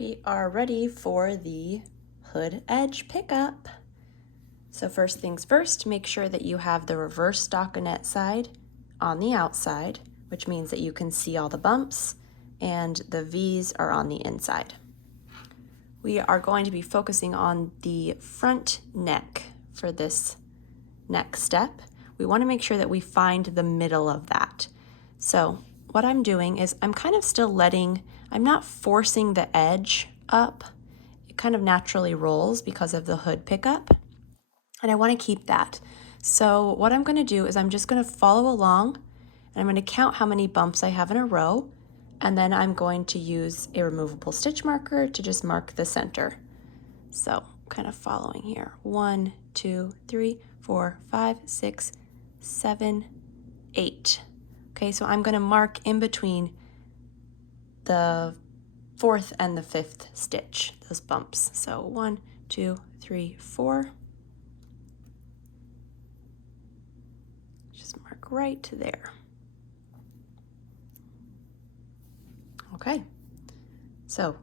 We are ready for the hood edge pickup. So first things first, make sure that you have the reverse stockinette side on the outside, which means that you can see all the bumps, and the V's are on the inside. We are going to be focusing on the front neck for this next step. We want to make sure that we find the middle of that. So what I'm doing is I'm kind of still I'm not forcing the edge up. It kind of naturally rolls because of the hood pickup, and I want to keep that. So what I'm going to do is I'm just going to follow along, and I'm going to count how many bumps I have in a row, and then I'm going to use a removable stitch marker to just mark the center. So kind of following here. 1, 2, 3, 4, 5, 6, 7, 8. Okay, so I'm going to mark in between the 4th and the 5th stitch, those bumps. So 1, 2, 3, 4. Just mark right there. Okay, so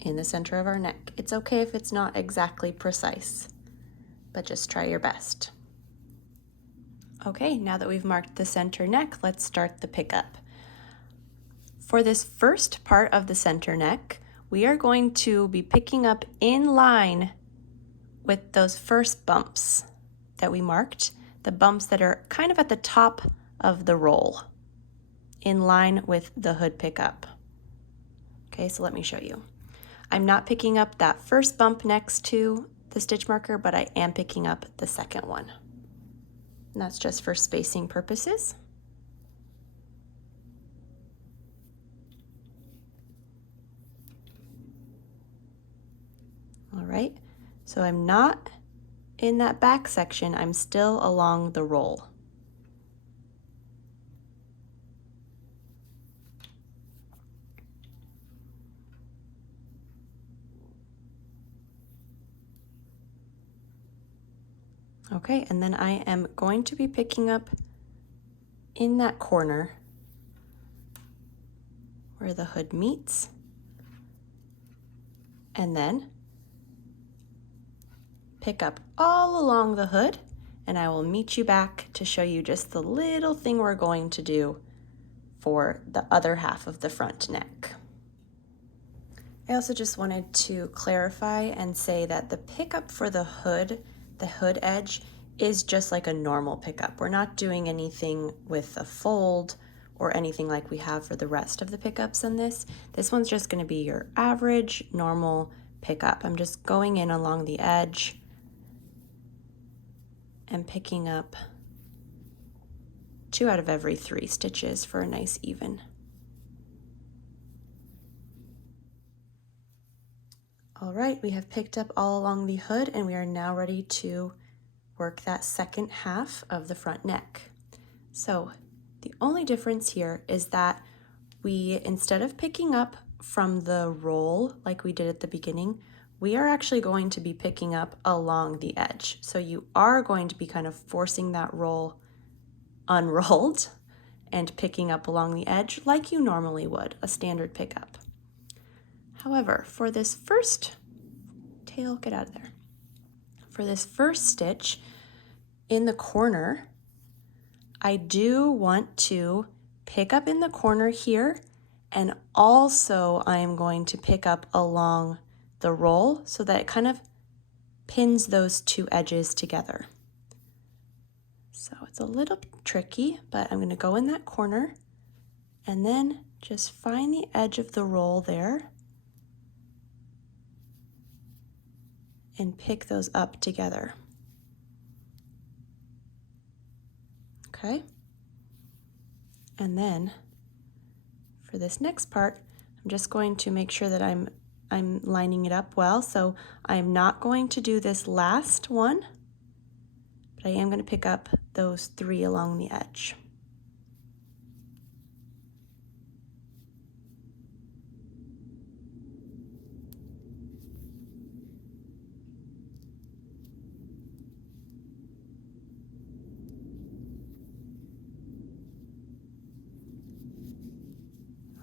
in the center of our neck. It's okay if it's not exactly precise, but just try your best. Okay, now that we've marked the center neck, let's start the pickup. For this first part of the center neck, we are going to be picking up in line with those first bumps that we marked, the bumps that are kind of at the top of the roll, in line with the hood pickup. Okay, so let me show you. I'm not picking up that first bump next to the stitch marker, but I am picking up the second one. And that's just for spacing purposes. All right, so I'm not in that back section, I'm still along the roll. Okay, and then I am going to be picking up in that corner where the hood meets, and then pick up all along the hood, and I will meet you back to show you just the little thing we're going to do for the other half of the front neck. I also just wanted to clarify and say that the pickup for the hood edge, is just like a normal pickup. We're not doing anything with a fold or anything like we have for the rest of the pickups in this. This one's just going to be your average normal pickup. I'm just going in along the edge and picking up 2 out of every 3 stitches for a nice even. All right, we have picked up all along the hood, and we are now ready to work that second half of the front neck. So the only difference here is that we, instead of picking up from the roll like we did at the beginning, we are actually going to be picking up along the edge. So you are going to be kind of forcing that roll unrolled and picking up along the edge like you normally would, a standard pickup. However, for this first tail, get out of there. For this first stitch in the corner, I do want to pick up in the corner here, and also I am going to pick up along the roll so that it kind of pins those 2 edges together. So it's a little tricky, but I'm going to go in that corner and then just find the edge of the roll there and pick those up together. Okay? And then for this next part, I'm just going to make sure that I'm lining it up well. So I'm not going to do this last one, but I am going to pick up those 3 along the edge.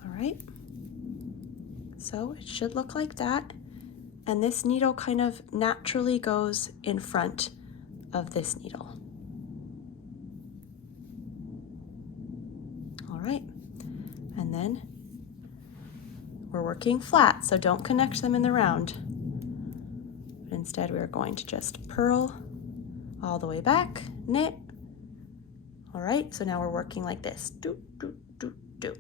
All right. So it should look like that. And this needle kind of naturally goes in front of this needle. All right, and then we're working flat, so don't connect them in the round. But instead we're going to just purl all the way back, knit. All right, so now we're working like this. Do, do, do, do.